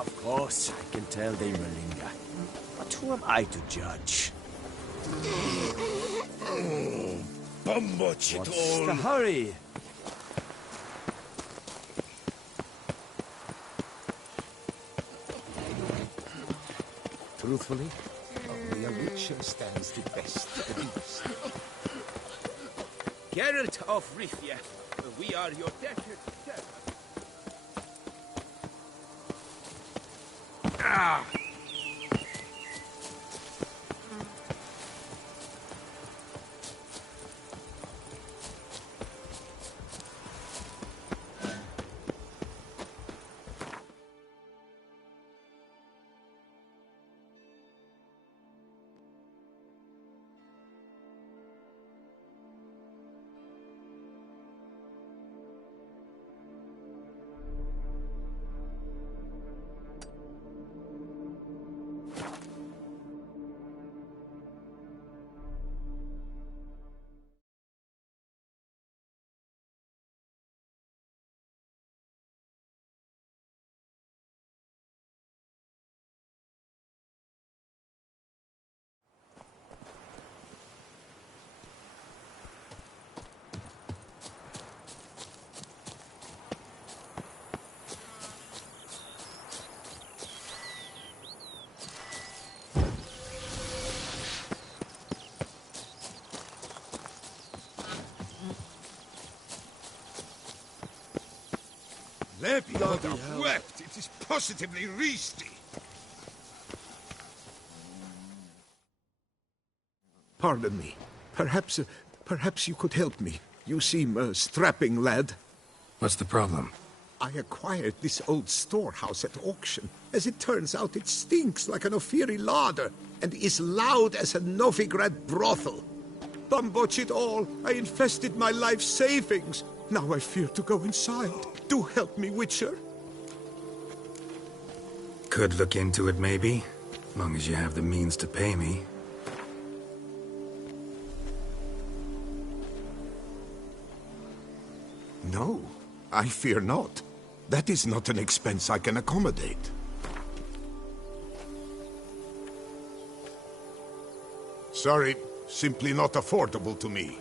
Of course, I can tell they malingua. But who am I to judge? What's the hurry? Truthfully, only a witcher stands the best abuse. Geralt of Rivia, we are your debtors. Ah! Lord have wept. It is positively risky. Pardon me. Perhaps you could help me. You seem a strapping lad. What's the problem? I acquired this old storehouse at auction. As it turns out, it stinks like an Ophiri larder and is loud as a Novigrad brothel. Bambotch it all, I invested my life savings. Now I fear to go inside. Do help me, Witcher. Could look into it, maybe. As long as you have the means to pay me. No, I fear not. That is not an expense I can accommodate. Sorry, simply not affordable to me.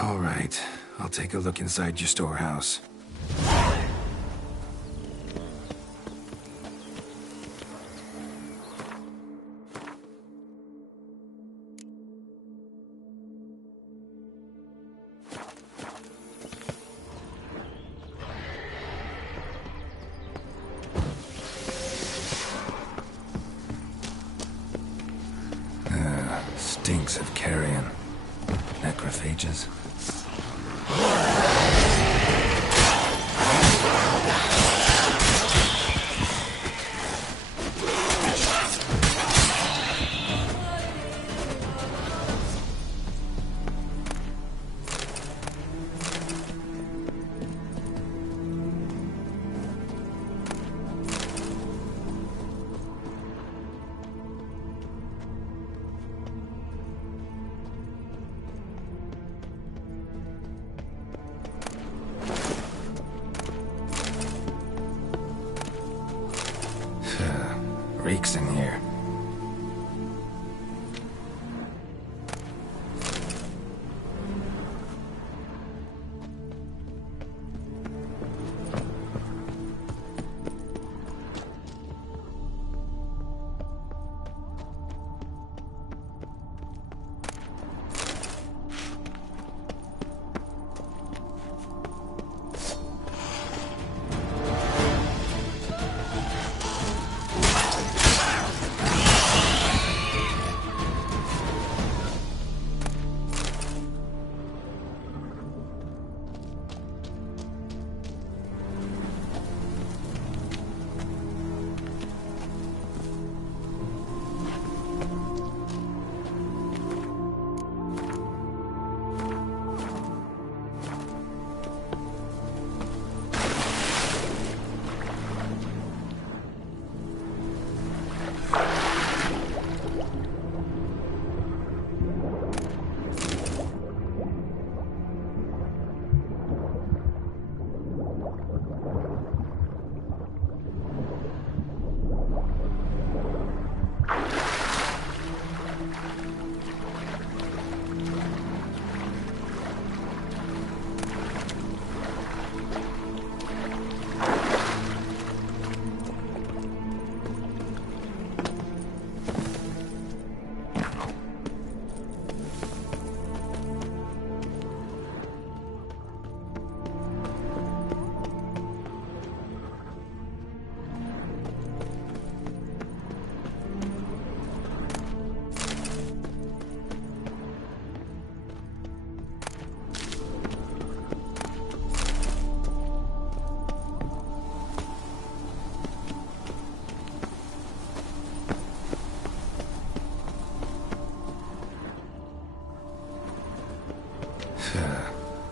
All right, I'll take a look inside your storehouse. Stinks of carrion. Necrophages.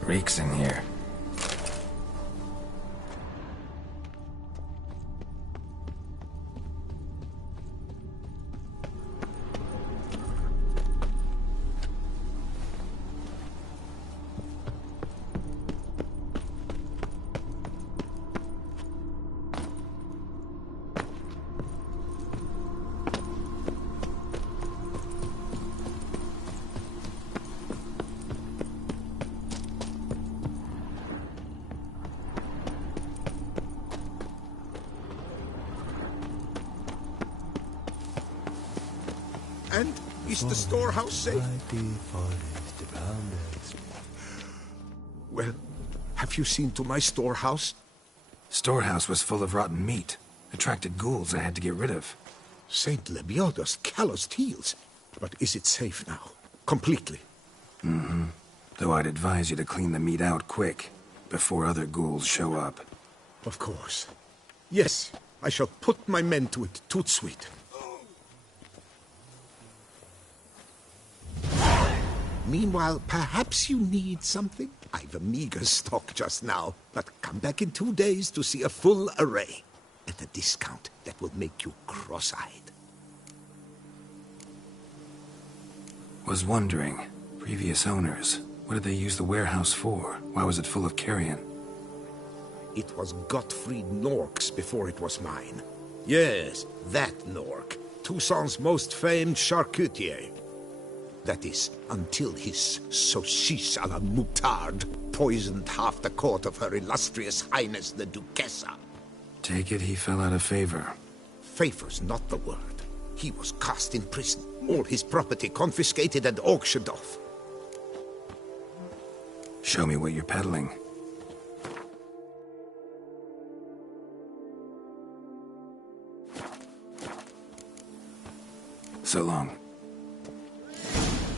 Reeks in here. And is the storehouse safe? Well, have you seen to my storehouse? Storehouse was full of rotten meat. Attracted ghouls I had to get rid of. Saint Lebioda's calloused heels. But is it safe now? Completely? Mm-hmm. Though I'd advise you to clean the meat out quick, before other ghouls show up. Of course. Yes, I shall put my men to it, tout sweet. Meanwhile, perhaps you need something? I've a meager stock just now, but come back in 2 days to see a full array. At a discount that will make you cross-eyed. Was wondering, previous owners, what did they use the warehouse for? Why was it full of carrion? It was Gottfried Nork's before it was mine. Yes, that Nork. Toussaint's most famed charcutier. That is, until his saucisse à la moutarde poisoned half the court of Her Illustrious Highness the Duchessa. Take it he fell out of favor. Favor's not the word. He was cast in prison. All his property confiscated and auctioned off. Show me what you're peddling. So long.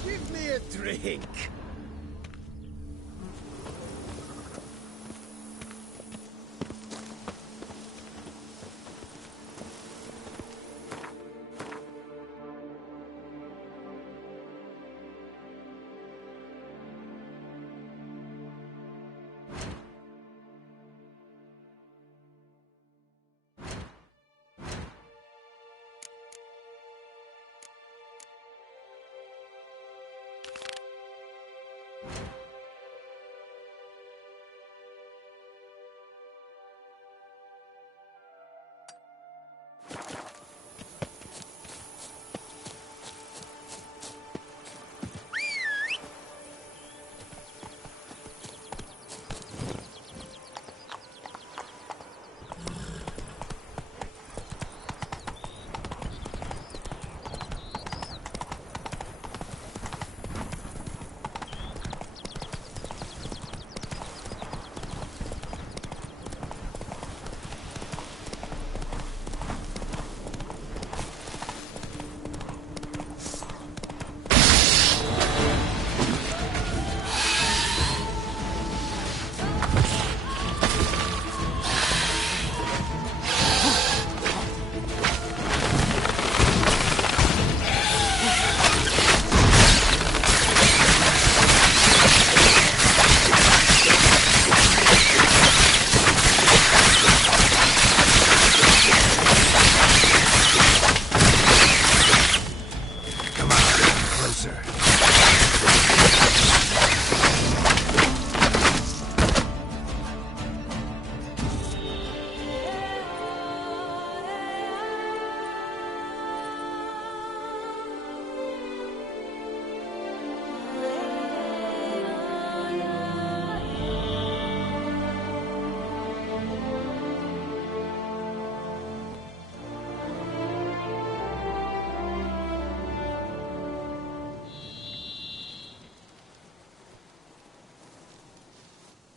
Give me a drink.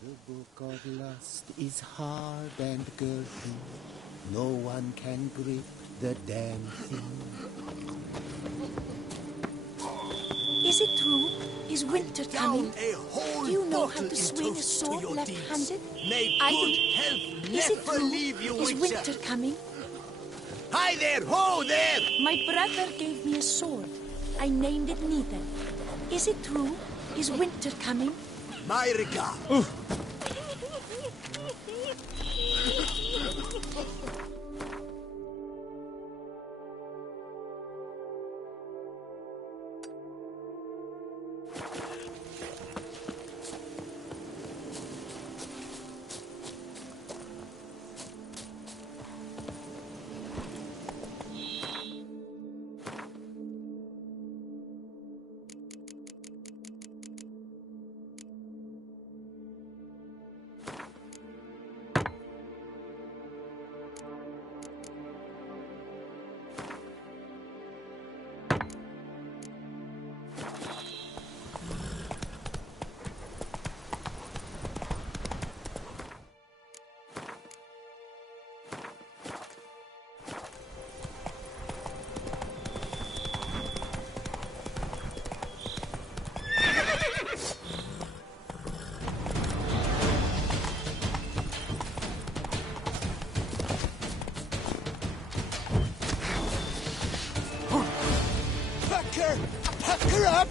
The book of lust is hard and girthy. No one can grip the damn thing. Is it true? Is winter coming? Do you know how to swing a sword left-handed? I do. Is it true? Is winter coming? Hi there! Ho there! My brother gave me a sword. I named it Neither. Is it true? Is winter coming? My regard. Pack her up!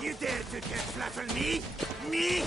You dare to get flat on me? Me?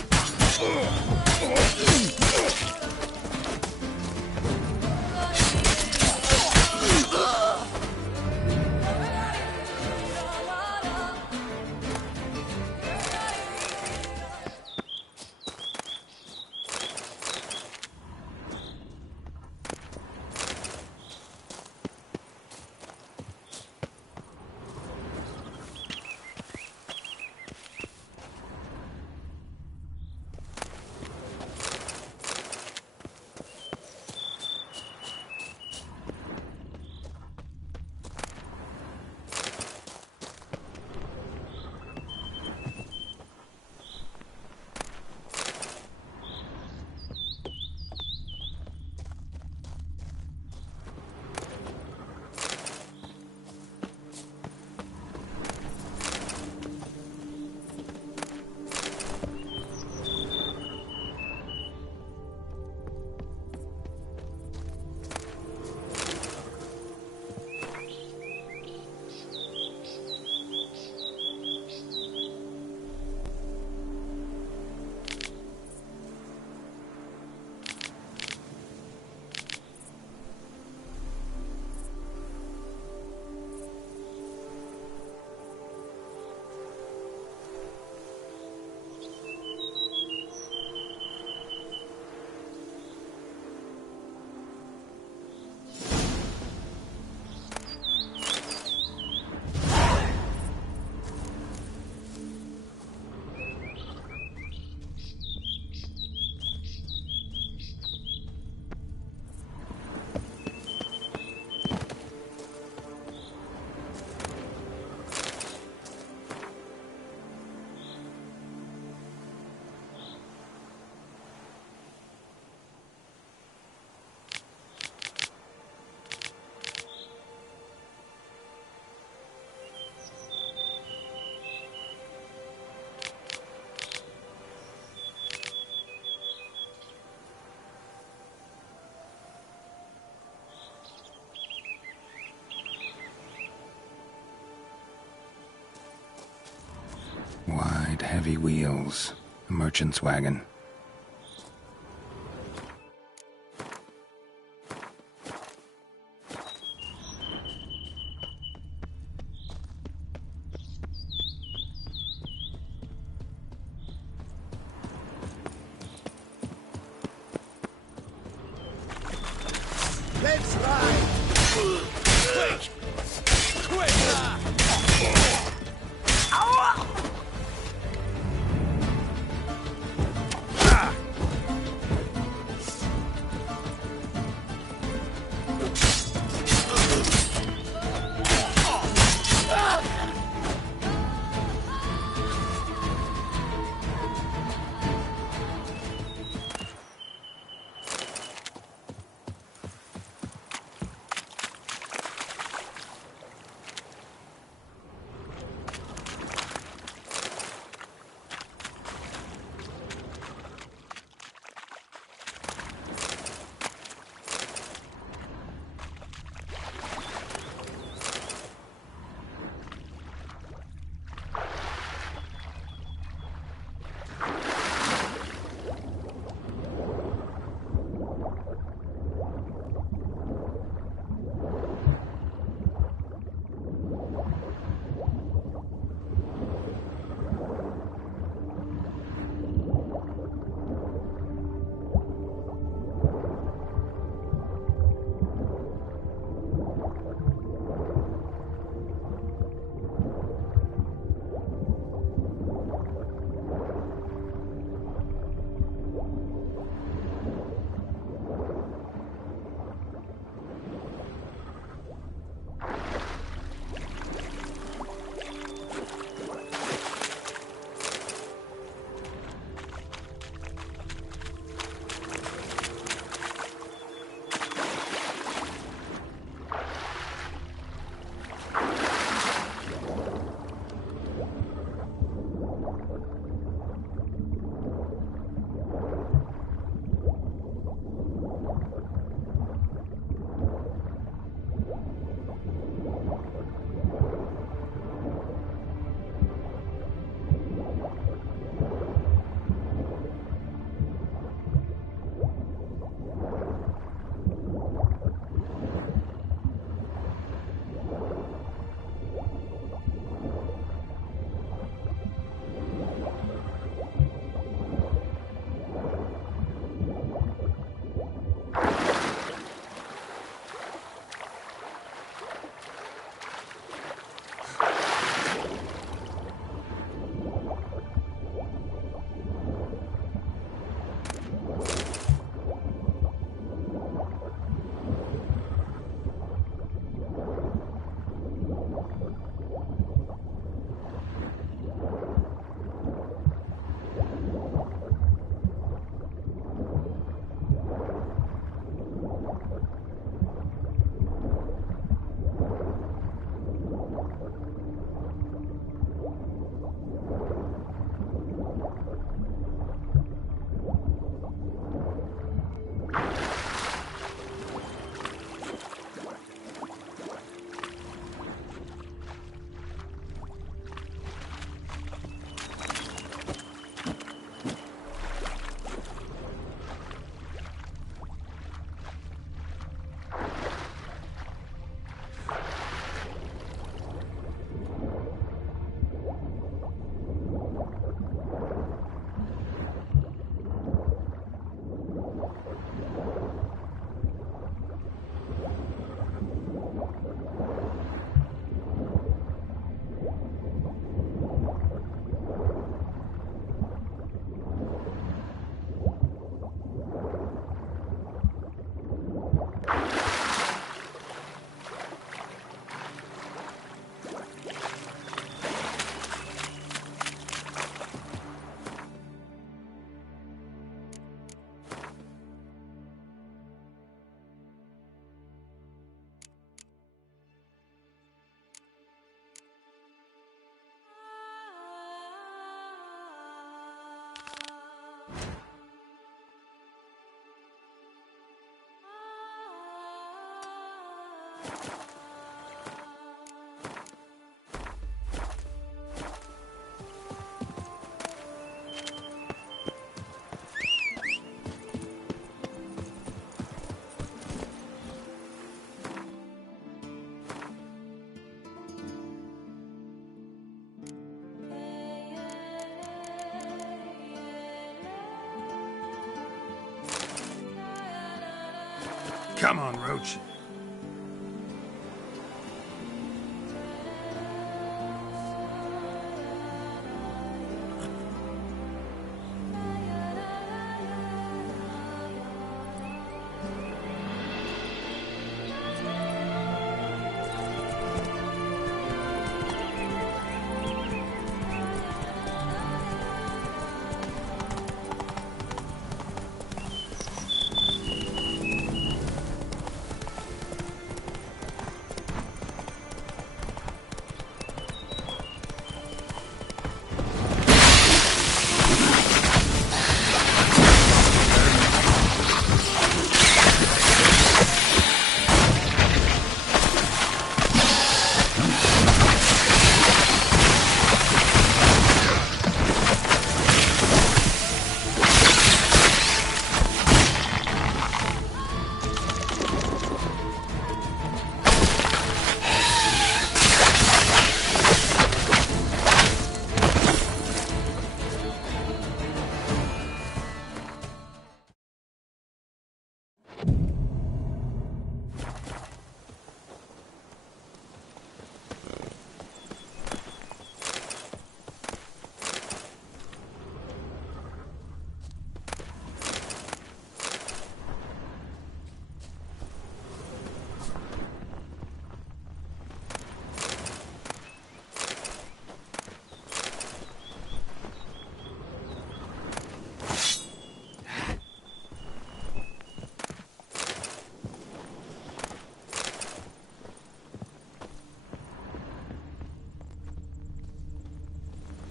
Wide, heavy wheels. A merchant's wagon. Let's ride! Quick! Quick! Come on, Roach.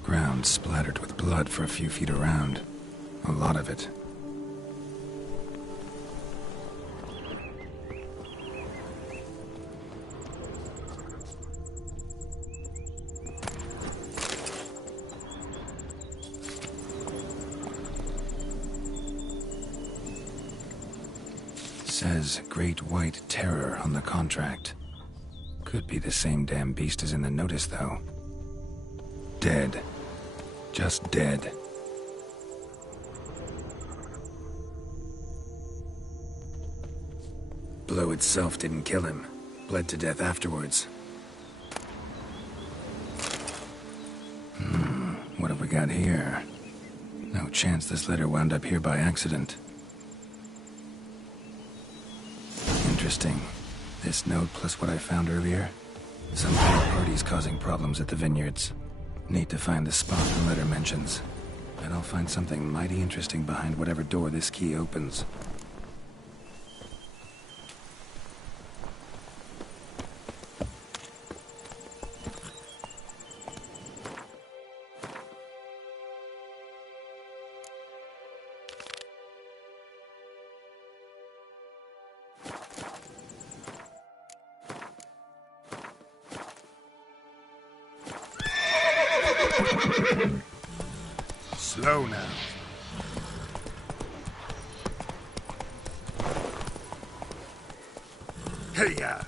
Ground splattered with blood for a few feet around. A lot of it. Says Great White Terror on the contract. Could be the same damn beast as in the notice, though. Dead. Just dead. Blow itself didn't kill him. Bled to death afterwards. What have we got here? No chance this letter wound up here by accident. Interesting. This note plus what I found earlier. Some third parties causing problems at the vineyards. Need to find the spot the letter mentions. And I'll find something mighty interesting behind whatever door this key opens. Slow now. Hey-ya!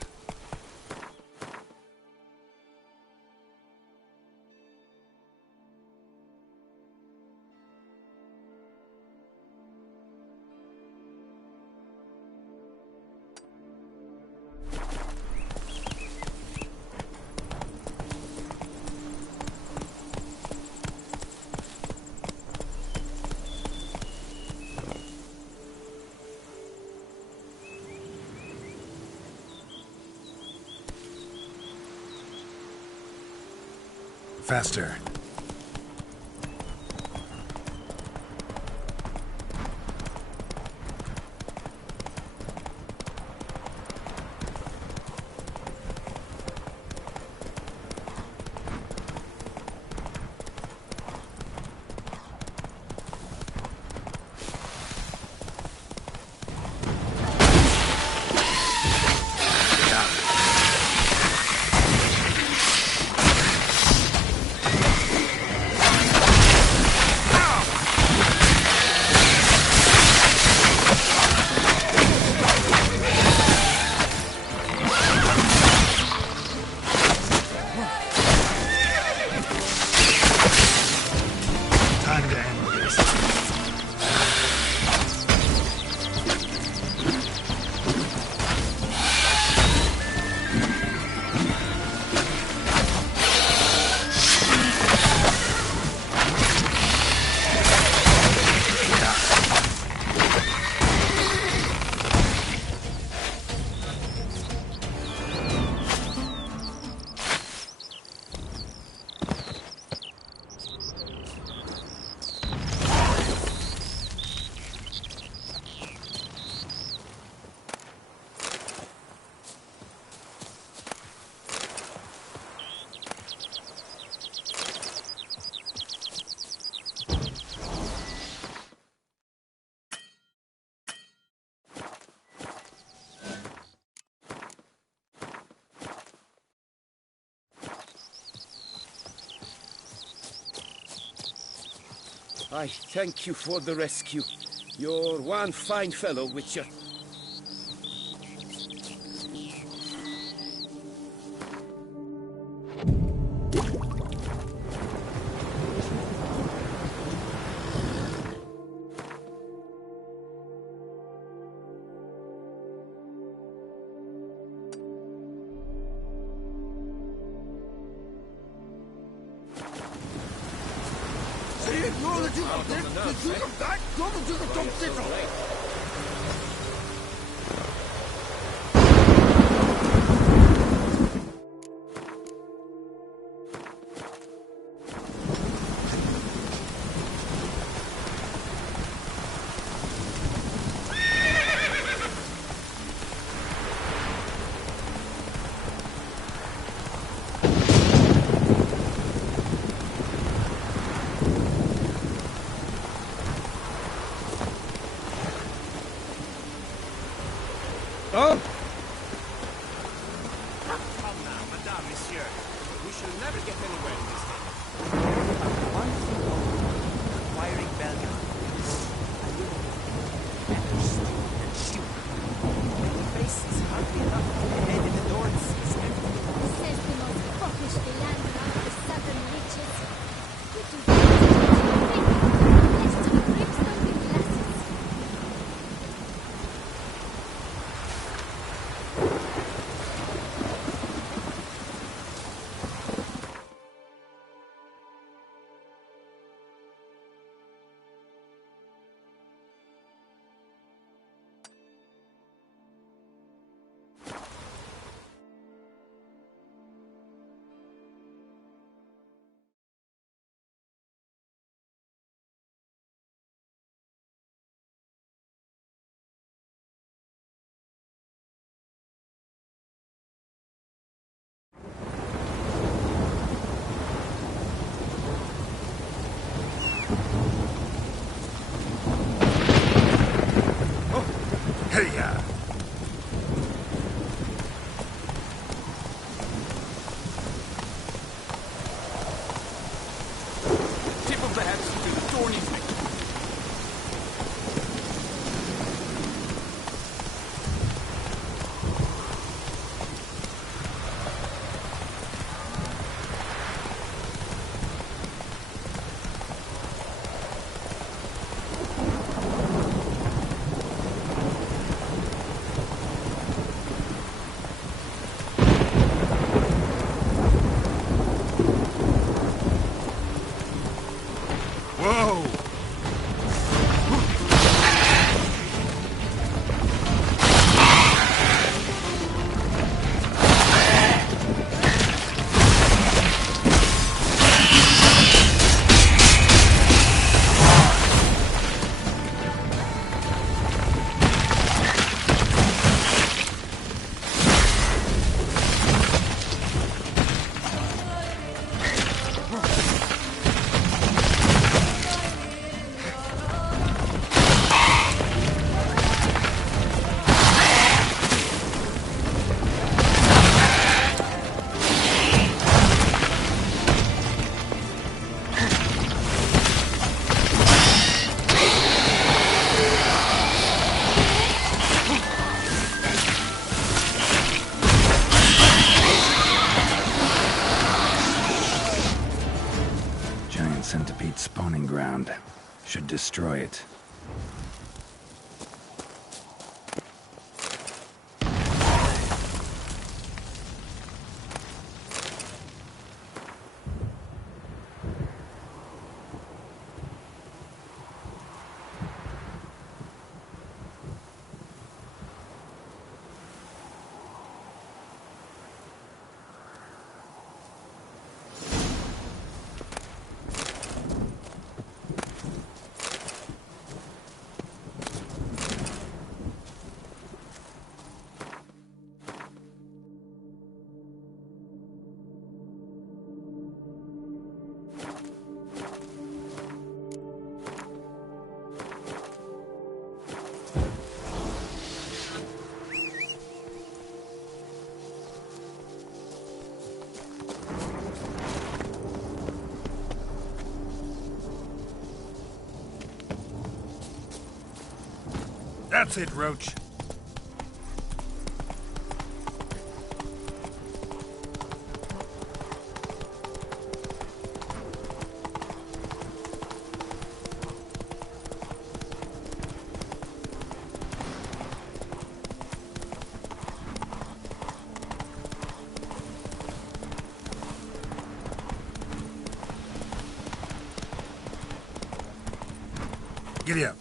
Faster. I thank you for the rescue. You're one fine fellow, Witcher. Oh! Come now, madame, monsieur. We shall never get anywhere in this thing. One thing only, acquiring Belgium. I will better stew and shoot. When the face is hardly enough to the head in the door and sees everything. Says the most foppish philanderer of the southern reaches. You do drink, next to the brimstone with glasses. Hey-ya! Tip of the hat to the thorny thing. Whoa! Giant centipede spawning ground. Should destroy it. That's it, Roach. Giddy up.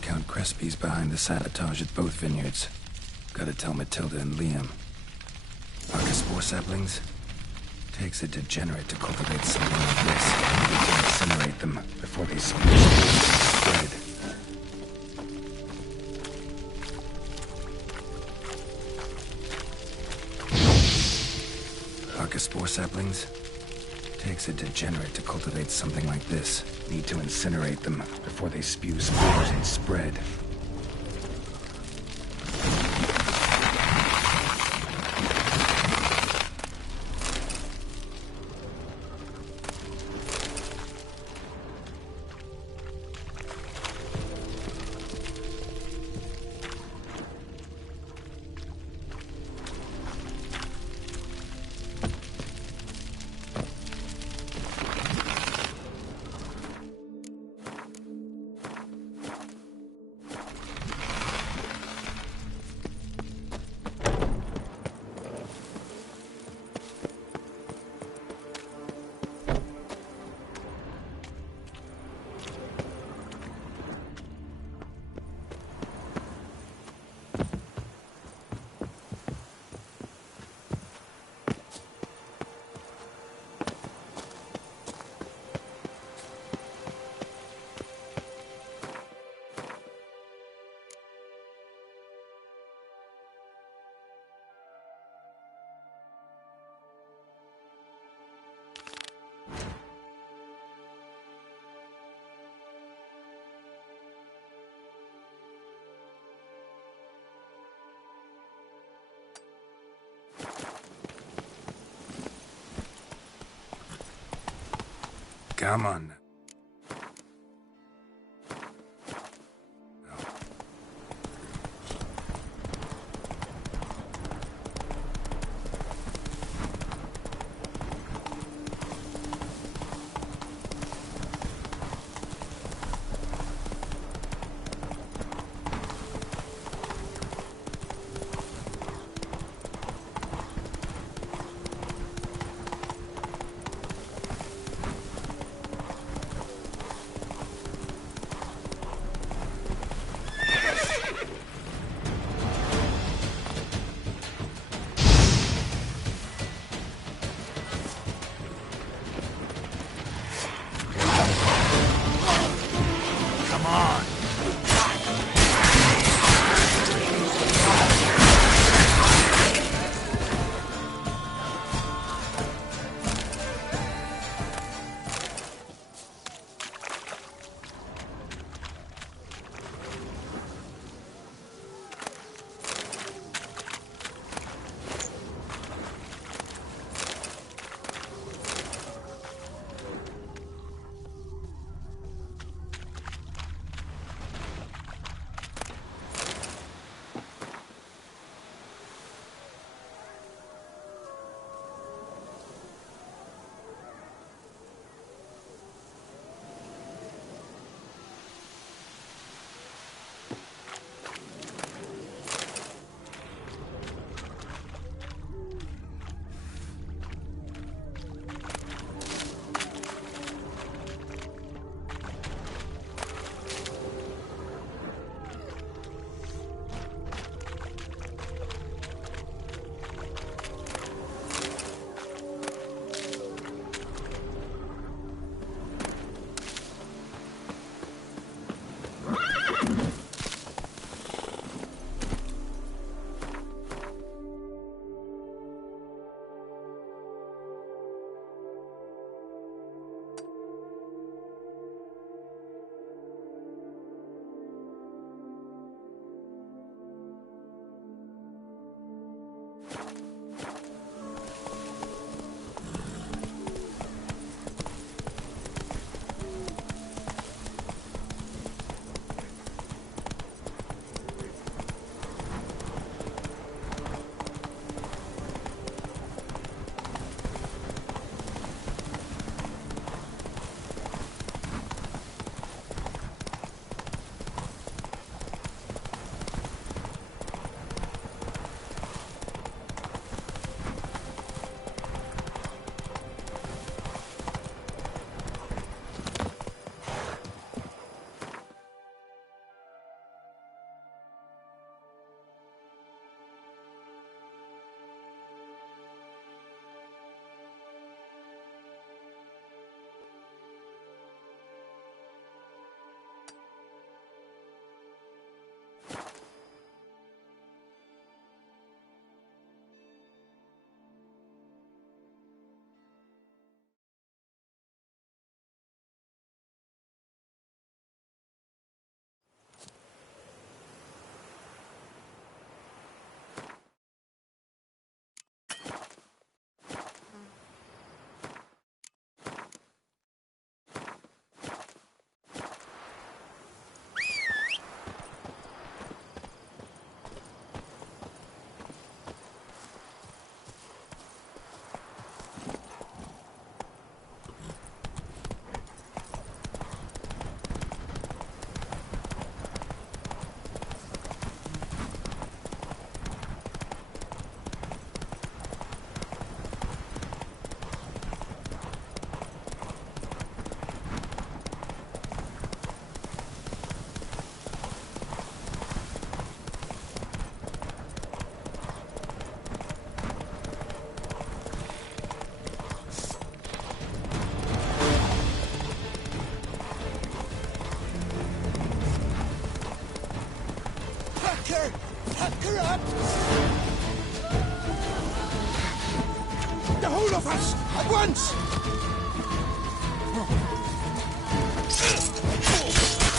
Count Crespi's behind the sabotage at both vineyards. Gotta tell Matilda and Liam. Arcaspore saplings? Takes a degenerate to cultivate something like this. We can incinerate them before they spread. Arcaspore saplings? Takes a degenerate to cultivate something like this. Need to incinerate them before they spew spores and spread. Come on. The whole of us! At once!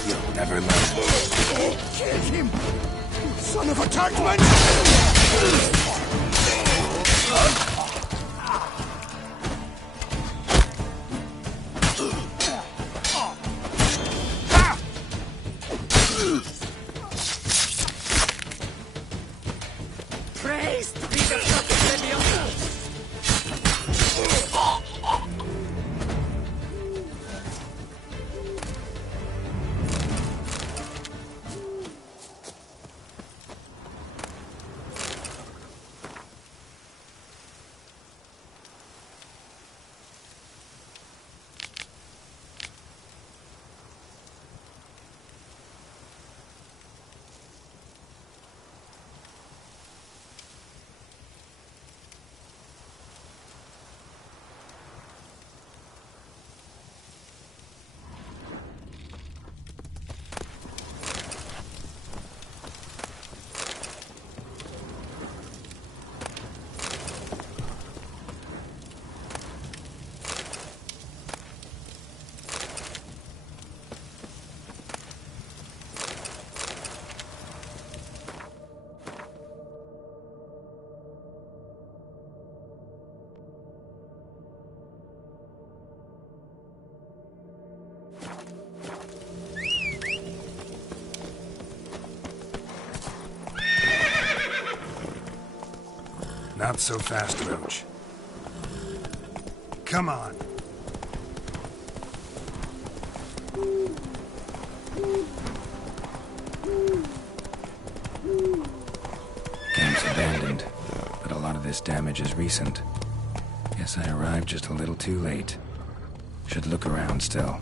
You'll never learn. Kill him! You son of a Turkman! Praised be the prophet Leviosa! Not so fast, Roach. Come on. Camp's abandoned, but a lot of this damage is recent. Guess I arrived just a little too late. Should look around still.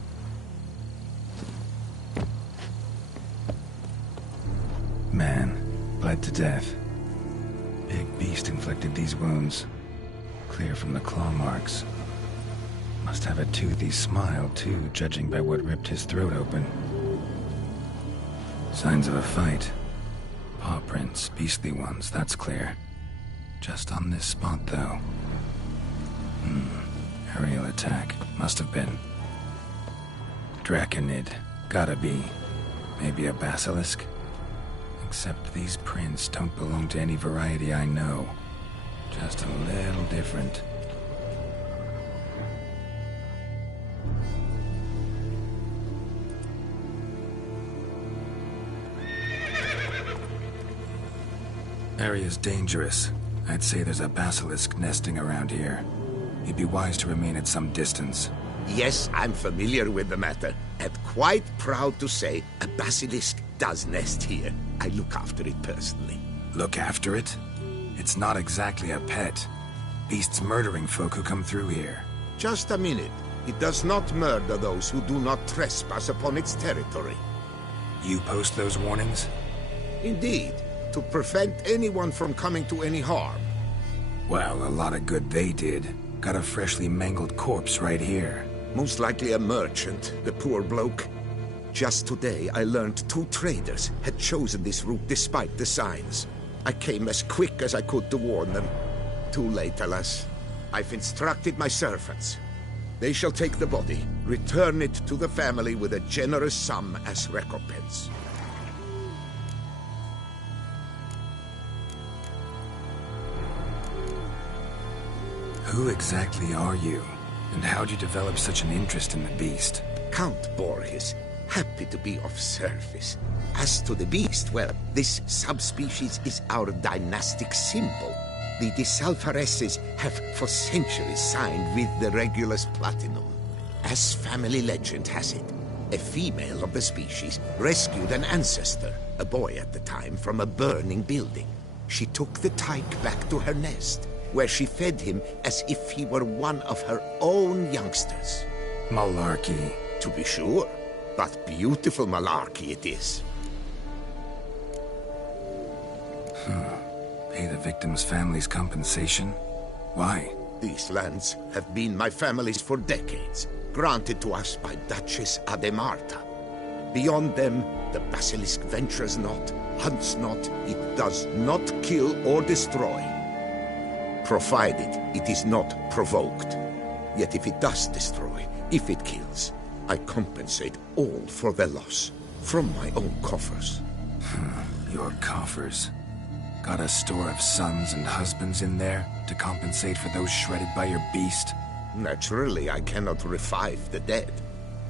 Man, bled to death. Big beast inflicted these wounds. Clear from the claw marks. Must have a toothy smile, too, judging by what ripped his throat open. Signs of a fight. Paw prints, beastly ones, that's clear. Just on this spot, though. Aerial attack. Must have been. Draconid. Gotta be. Maybe a basilisk? Except these prints don't belong to any variety I know. Just a little different. Area's dangerous. I'd say there's a basilisk nesting around here. You'd be wise to remain at some distance. Yes, I'm familiar with the matter, and quite proud to say a basilisk does nest here. I look after it personally. Look after it? It's not exactly a pet. Beasts murdering folk who come through here. Just a minute. It does not murder those who do not trespass upon its territory. You post those warnings? Indeed, to prevent anyone from coming to any harm. Well, a lot of good they did. Got a freshly mangled corpse right here. Most likely a merchant, the poor bloke. Just today, I learned 2 traders had chosen this route despite the signs. I came as quick as I could to warn them. Too late, alas. I've instructed my servants. They shall take the body, return it to the family with a generous sum as recompense. Who exactly are you? And how'd you develop such an interest in the beast? Count Borges, happy to be of service. As to the beast, well, this subspecies is our dynastic symbol. The Disalfareses have for centuries signed with the Regulus Platinum. As family legend has it, a female of the species rescued an ancestor, a boy at the time, from a burning building. She took the tyke back to her nest, where she fed him as if he were one of her own youngsters. Malarkey. To be sure, but beautiful malarkey it is. Pay the victim's family's compensation? Why? These lands have been my family's for decades, granted to us by Duchess Ademarta. Beyond them, the basilisk ventures not, hunts not, it does not kill or destroy. Provided it is not provoked. Yet if it does destroy, if it kills, I compensate all for their loss, from my own coffers. Your coffers? Got a store of sons and husbands in there to compensate for those shredded by your beast? Naturally, I cannot revive the dead,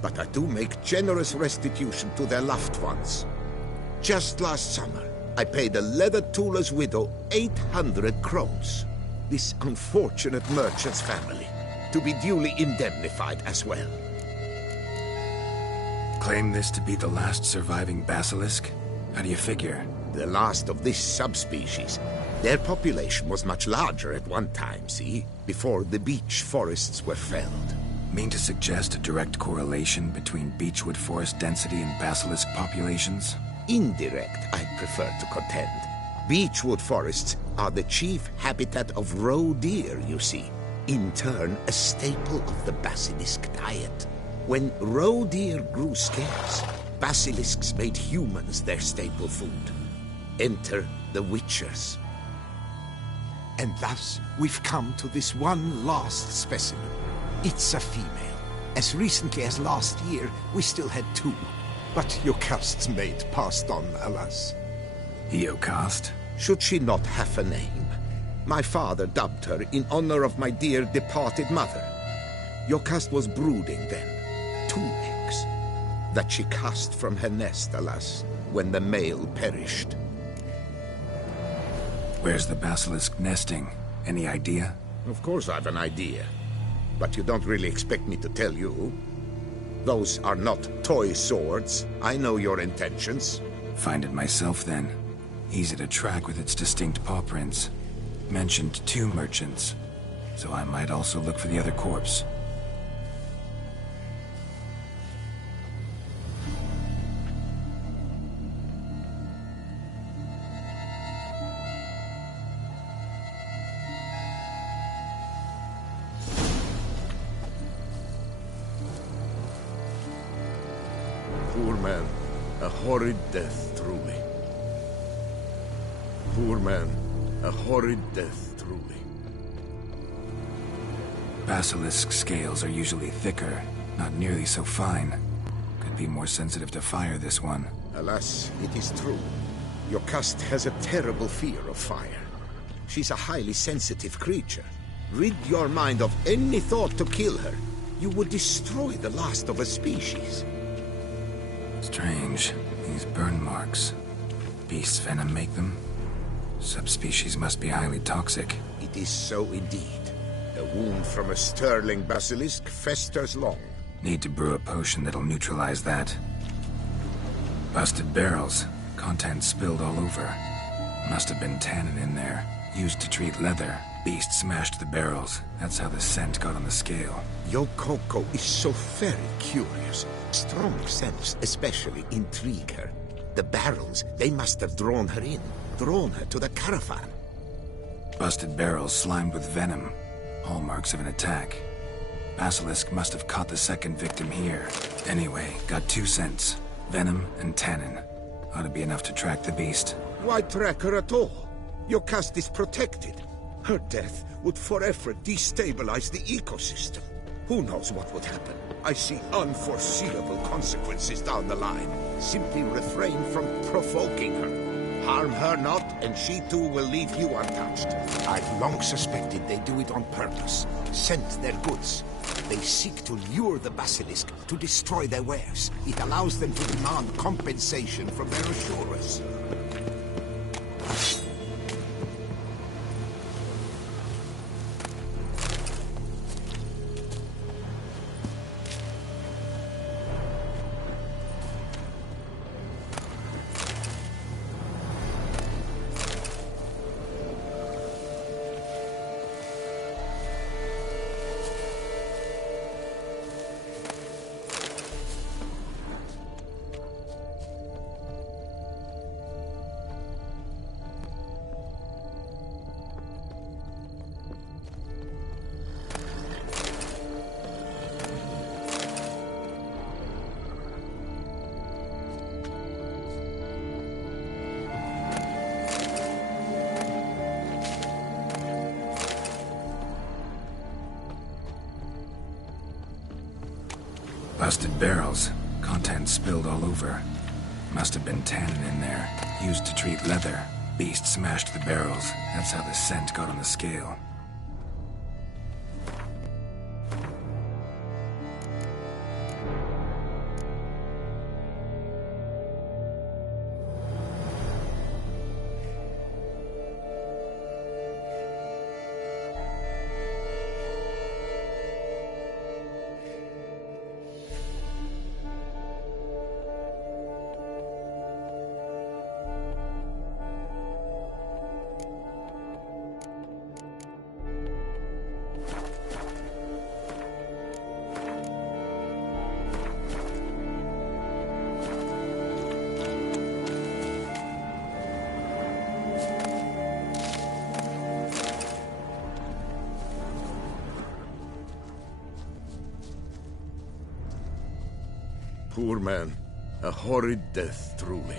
but I do make generous restitution to their loved ones. Just last summer, I paid a leather tooler's widow 800 crowns. This unfortunate merchant's family, to be duly indemnified as well. Claim this to be the last surviving basilisk? How do you figure? The last of this subspecies. Their population was much larger at one time, see? Before the beech forests were felled. Mean to suggest a direct correlation between beechwood forest density and basilisk populations? Indirect, I prefer to contend. Beechwood forests are the chief habitat of roe deer, you see. In turn, a staple of the basilisk diet. When roe deer grew scarce, basilisks made humans their staple food. Enter the witchers. And thus, we've come to this one last specimen. It's a female. As recently as last year, we still had 2. But Jocast's mate passed on, alas. Jocast? Should she not have a name? My father dubbed her in honor of my dear departed mother. Jocast was brooding then. 2 eggs. That she cast from her nest, alas, when the male perished. Where's the basilisk nesting? Any idea? Of course I've an idea. But you don't really expect me to tell you. Those are not toy swords. I know your intentions. Find it myself then. Easy to track with its distinct paw prints. Mentioned 2 merchants. So I might also look for the other corpse. Poor man. A horrid death, truly. Poor man. A horrid death, truly. Basilisk scales are usually thicker, not nearly so fine. Could be more sensitive to fire, this one. Alas, it is true. Jocast has a terrible fear of fire. She's a highly sensitive creature. Rid your mind of any thought to kill her. You would destroy the last of a species. Strange. These burn marks. Beast's venom make them? Subspecies must be highly toxic. It is so indeed. A wound from a sterling basilisk festers long. Need to brew a potion that'll neutralize that. Busted barrels. Contents spilled all over. Must have been tannin in there. Used to treat leather. Beast smashed the barrels. That's how the scent got on the scale. Yokoko is so very curious. Strong scents especially intrigue her. The barrels, they must have drawn her in. Drawn her to the caravan. Busted barrels slimed with venom. Hallmarks of an attack. Basilisk must have caught the second victim here. Anyway, got 2 scents. Venom and tannin. Ought to be enough to track the beast. Why track her at all? Jocast is protected. Her death would forever destabilize the ecosystem. Who knows what would happen? I see unforeseeable consequences down the line. Simply refrain from provoking her. Harm her not, and she too will leave you untouched. I've long suspected they do it on purpose. Scent their goods. They seek to lure the basilisk to destroy their wares. It allows them to demand compensation from their assurers. Busted barrels. Contents spilled all over. Must have been tannin in there. Used to treat leather. Beast smashed the barrels. That's how the scent got on the scale. Poor man. A horrid death, truly.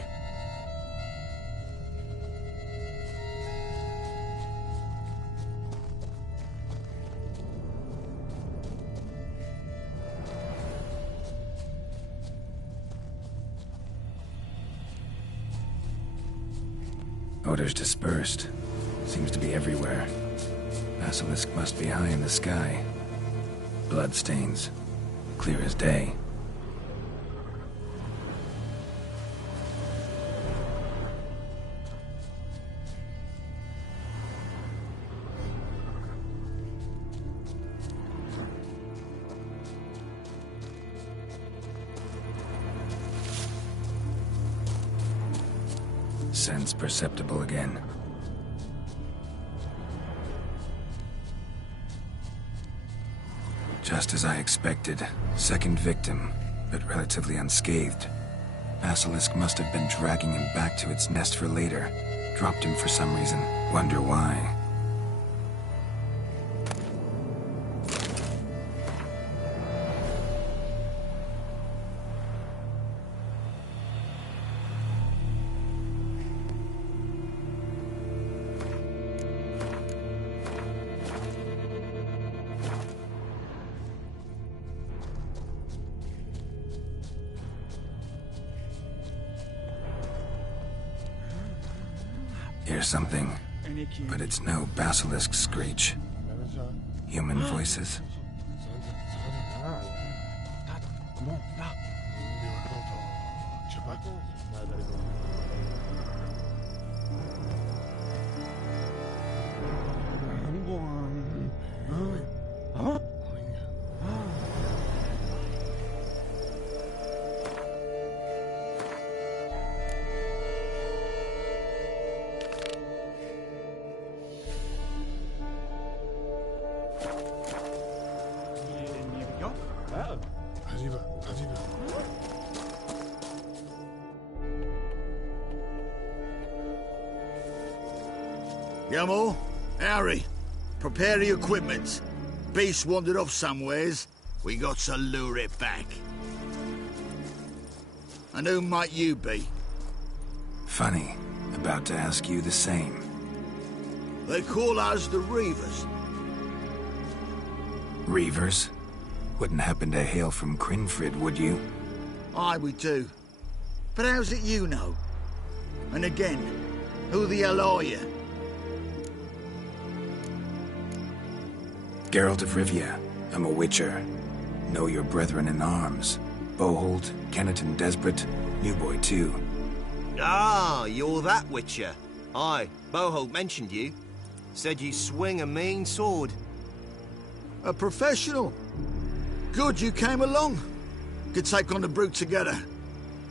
Odors dispersed. Seems to be everywhere. Basilisk must be high in the sky. Bloodstains. Clear as day. Sense perceptible again. Just as I expected. Second victim, but relatively unscathed. Basilisk must have been dragging him back to its nest for later. Dropped him for some reason. Wonder why. Hear something, but it's no basilisk screech. Human voices. Yamo, Harry, prepare the equipment. Beast wandered off somewheres. We got to lure it back. And who might you be? Funny. About to ask you the same. They call us the Reavers. Reavers? Wouldn't happen to hail from Crinfrid, would you? Aye, we do. But how's it you know? And again, who the hell are you? Geralt of Rivia. I'm a witcher. Know your brethren in arms. Boholt, Kenneton Desperate, New Boy too. Ah, you're that witcher. Aye, Boholt mentioned you. Said you swing a mean sword. A professional. Good you came along. Could take on the brute together.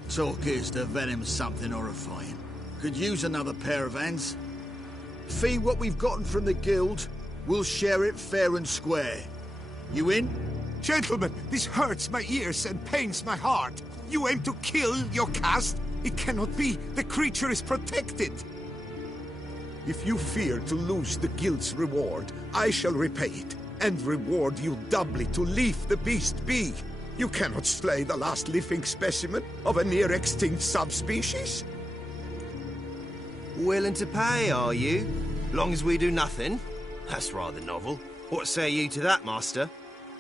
Talk is the venom's something horrifying. Could use another pair of hands. Fee what we've gotten from the guild. We'll share it fair and square. You in? Gentlemen, this hurts my ears and pains my heart. You aim to kill your caste? It cannot be. The creature is protected. If you fear to lose the guild's reward, I shall repay it, and reward you doubly to leave the beast be. You cannot slay the last living specimen of a near-extinct subspecies. Willing to pay, are you? Long as we do nothing? That's rather novel. What say you to that, Master?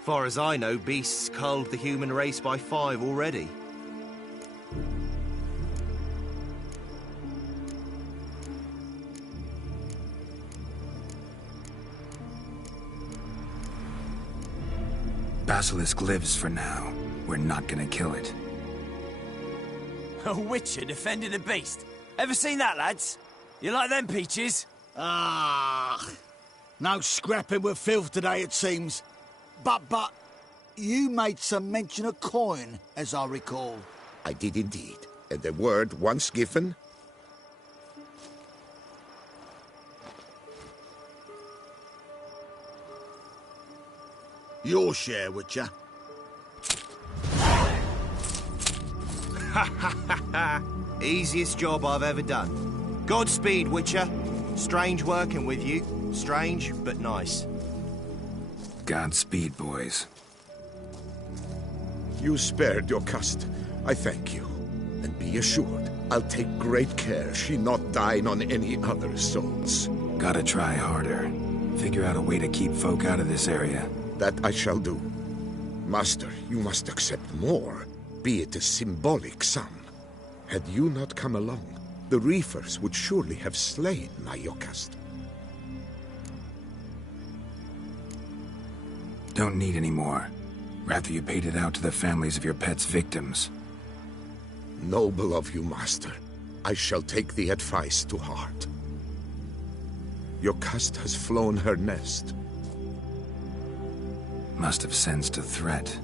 Far as I know, beasts culled the human race by 5 already. Basilisk lives for now. We're not gonna kill it. A witcher defending a beast. Ever seen that, lads? You like them peaches? Ah, no scrapping with filth today, it seems. But, you made some mention of coin, as I recall. I did indeed. And the word once given... Your share, Witcher. Easiest job I've ever done. Godspeed, Witcher. Strange working with you. Strange, but nice. Godspeed, boys. You spared your cust. I thank you. And be assured, I'll take great care she not dine on any other souls. Gotta try harder. Figure out a way to keep folk out of this area. That I shall do. Master, you must accept more, be it a symbolic sum. Had you not come along, the reefers would surely have slain my Yokast. Don't need any more. Rather you paid it out to the families of your pet's victims. Noble of you, Master. I shall take the advice to heart. Yokast has flown her nest. Must have sensed a threat.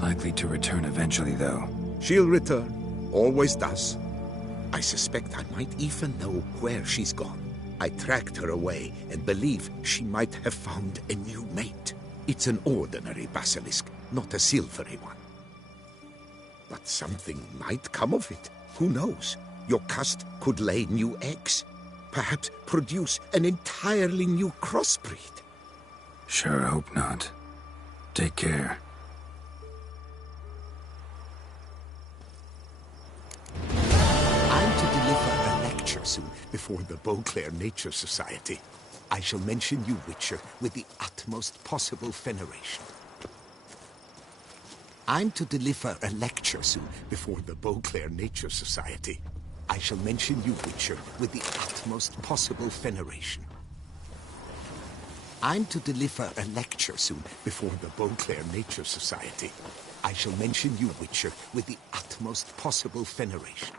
Likely to return eventually, though. She'll return. Always does. I suspect I might even know where she's gone. I tracked her away and believe she might have found a new mate. It's an ordinary basilisk, not a silvery one. But something might come of it. Who knows? Yokast could lay new eggs. Perhaps produce an entirely new crossbreed. Sure hope not. Take care. I'm to deliver a lecture soon before the Beauclair Nature Society. I shall mention you, Witcher, with the utmost possible veneration. I'm to deliver a lecture soon before the Beauclair Nature Society. I shall mention you, Witcher, with the utmost possible veneration. I'm to deliver a lecture soon before the Beauclair Nature Society. I shall mention you, Witcher, with the utmost possible veneration.